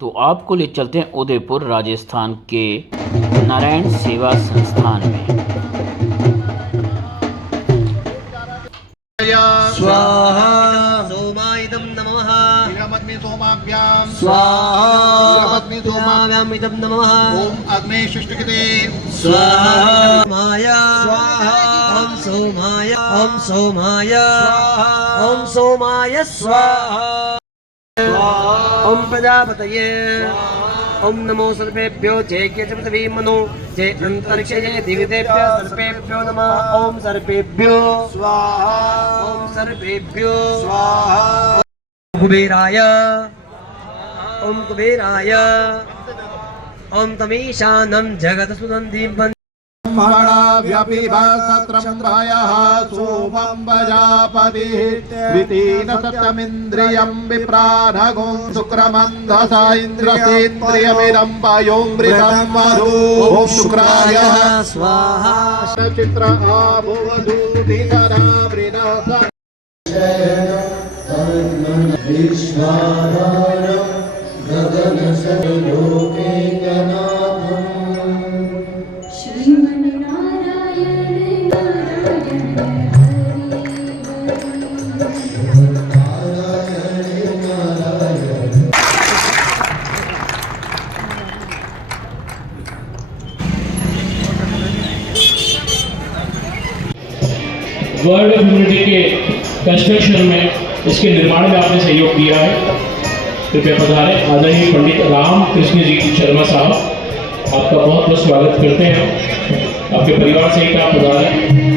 तो आपको ले चलते हैं उदयपुर राजस्थान के नारायण सेवा संस्थान में। स्वाहा सोमायदं नमः वीरमग्नि सोमाभ्यां स्वाहा वीरमग्नि सोमाभ्यां इदं नमः ओम अग्ने शुष्टकिते स्वाहा माया स्वाहा ओम सोमाय ओम सोमाय स्वाहा ओम सोमाय स्वाहा ओम प्रजापतये ओम नमो सर्वेभ्यो जय के पृथ्वी मनो जय अंतरिक्ष जय दिव्येभ्यो सर्वेभ्यो नमः ओम सर्वेभ्यो स्वाहा ओम सर्वेभ्यो स्वाहा कुबेराय ओम कुबेराय ओम तमीशानं जगतसुनन्दिं व्यापी भासत्रम्रायः सोमं प्रजापतिः द्वितीन सत्यमिन्द्रियं विप्राणगुं शुक्रमन्धसा इन्द्रसेन्द्रियमिदं वायोमृतं मधु ओम शुक्राय स्वाहा चित्र आभुवधूतिधरा वृणः वर्ल्ड कम्युनिटी के कंस्ट्रक्शन में इसके निर्माण में आपने सहयोग दिया है। कृपया पधारें। आदरणीय पंडित राम कृष्ण जी शर्मा साहब, आपका बहुत बहुत स्वागत करते हैं। आपके परिवार सहित आप पधारें।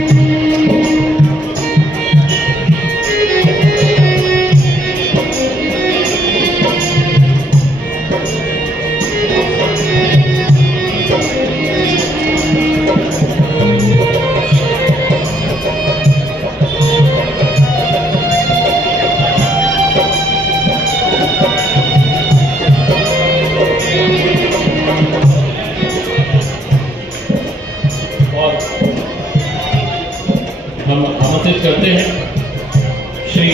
हम आमंत्रित करते हैं श्री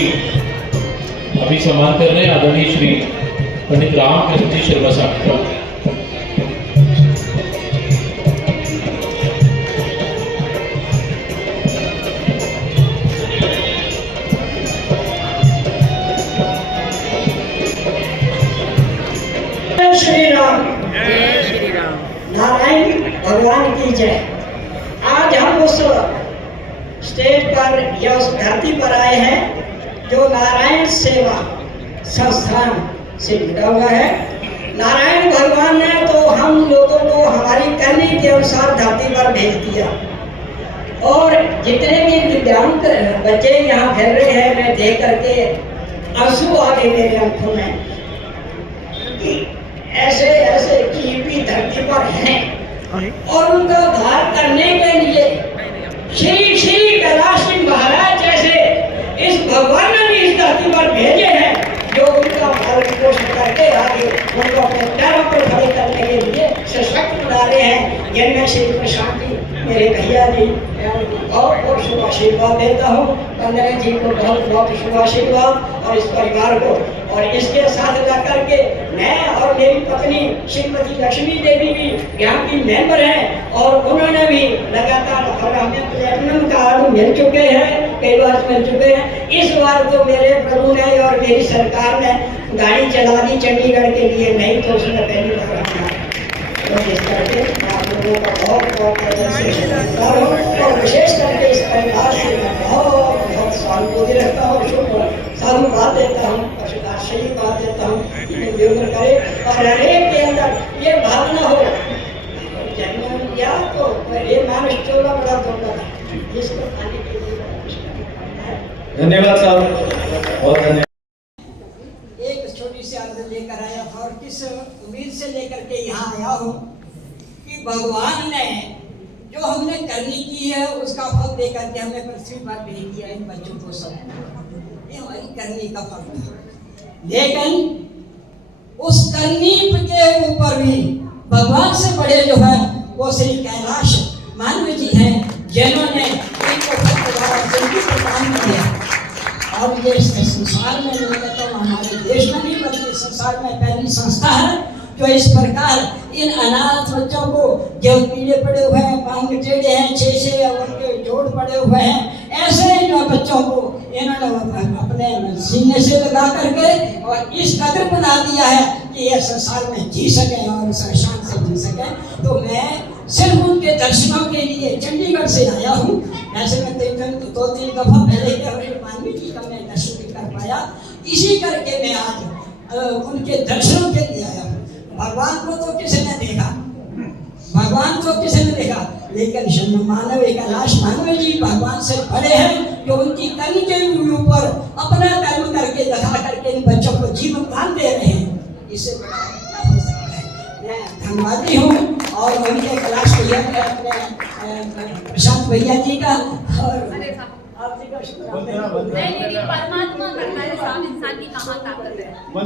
अभी सम्मान कर रहे हैं आदरणीय श्री पंडित राम कृष्ण जी शर्मा साहब। श्री राम, जय श्री राम, नारायण भगवान की जय। आज हम उस स्टेज पर या उस धरती पर आए हैं जो नारायण सेवा संस्थान से जुड़ा हुआ है। नारायण भगवान ने तो हम लोगों को हमारी करने के अनुसार धरती पर भेज दिया और जितने भी दिव्यांग बच्चे यहाँ फिर रहे हैं, मैं देख करके आंसू आ गए मेरे आंखों में। ऐसे ऐसे जीव भी धरती पर हैं और उनका उद्धार करने के लिए श्री श्री कैलाश सिंह महाराज जैसे इस भगवान ने इस धरती पर भेजे हैं जो उनका पालन पोषण करके आगे उनको अपने पैरों पर खड़े करने के लिए सशक्त बना रहे हैं। जिनमें श्री प्रशांत जी मेरे भैया जी बहुत बहुत शुभ आशीर्वाद देता हूँ। पंद्रह जी को बहुत बहुत शुभ आशीर्वाद और इस परिवार को, और इसके साथ लग करके मैं और मेरी पत्नी श्रीमती लक्ष्मी देवी भी यहाँ की मेंबर हैं और उन्होंने भी लगातार और हमें प्लेटिनम कार्ड मिल चुके हैं, कई बार मिल चुके हैं। इस बार तो मेरे प्रभु ने और मेरी सरकार ने गाड़ी चला दी चंडीगढ़ के लिए, नहीं तो उसने पहली बार रखा। तो इस करके आप लोगों का बहुत बहुत और विशेष करके इस परिवार से मैं बहुत बहुत सहानुभूति रखता हूँ, साधुवाद देता हूँ, आशीर्वाद देता हूँ करे और हरेक के अंदर ये भावना हो जन्म लिया तो ये मानुष चोला बड़ा दुर्लभ है, इसको खाने के लिए धन्यवाद साहब, बहुत धन्यवाद। एक छोटी सी आदत लेकर आया था और किस उम्मीद से लेकर के यहाँ आया हूँ कि भगवान ने जो हमने करनी की है उसका फल देकर के हमें पृथ्वी पर भेज दिया इन बच्चों को सब, ये हमारी करनी का फल था। लेकिन उस करनी के ऊपर भी भगवान से बड़े जो है वो श्री कैलाश मानव जी हैं जिन्होंने इनको जिंदगी प्रदान किया और ये संसार में नहीं कहता हूँ हमारे देश में नहीं बल्कि संसार में पहली संस्था है जो इस प्रकार इन अनाथ बच्चों को जो पीड़े पड़े हुए हैं, पांव टेढ़े हैं, 6 उनके जोड़ पड़े हुए हैं, ऐसे जो बच्चों को इन्होंने अपने सीने से लगा करके और इस कदर बना दिया है कि ये संसार में जी सके और शान से जी सके। तो मैं सिर्फ उनके दर्शनों के लिए चंडीगढ़ से आया हूँ। ऐसे में 2-3 दफा पहले मानवी जी का मैं दर्शन भी कर पाया, इसी करके मैं आज उनके दर्शनों के लिए आया हूँ। भगवान को तो किसी ने देखा, भगवान को किसी ने देखा, लेकिन मानव कैलाश मानव जी भगवान से बड़े हैं जो उनकी कली के ऊपर अपना कर्म करके दिखा करके इन बच्चों को जीवन दान दे रहे हैं। इससे बड़ा क्या हो सकता है। मैं धन्यवादी हूँ और उनके कैलाश भैया के अपने प्रशांत भैया जी का और आप जी का शुक्र। नहीं परमात्मा करता है, शाम इंसान की कहाँ ताकत है। और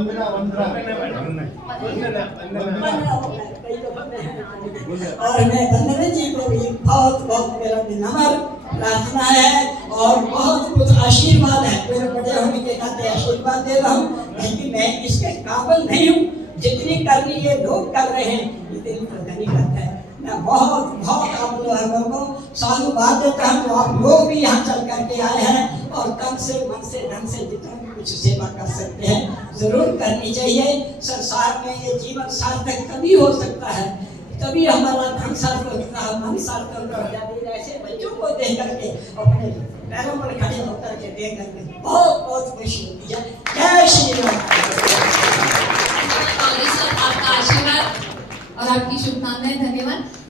मैं वंदना जी को भी बहुत बहुत मेरा नम्र प्रार्थना है और बहुत कुछ आशीर्वाद है, मेरे बड़े होने के नाते आशीर्वाद दे रहा हूँ, क्योंकि मैं इसके काबिल नहीं हूँ। जितनी करनी ये लोग कर रहे हैं इतनी तो नहीं करता है। मैं बहुत बहुत आप लोगों को साधुवाद देता हूँ। तो आप लोग भी यहाँ चल करके आए हैं और तन से मन से धन से जितना भी कुछ सेवा कर सकते हैं जरूर करनी चाहिए। संसार में ये जीवन सार्थक तभी हो सकता है, तभी हमारा धन सार्थक होता है, मन सार्थक होता है। ऐसे बच्चों को देख करके अपने पैरों पर खड़े होकर के देख करके बहुत बहुत खुशी होती है। जय श्री राम। आपका आशीर्वाद और आपकी शुभकामनाएं, धन्यवाद।